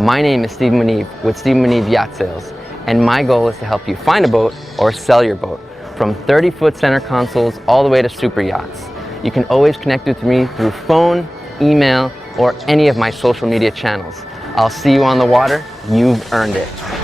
My name is Steve Munive with Steve Munive Yacht Sales, and my goal is to help you find a boat or sell your boat, from 30-foot center consoles all the way to super yachts. You can always connect with me through phone, email, or any of my social media channels. I'll see you on the water. You've earned it.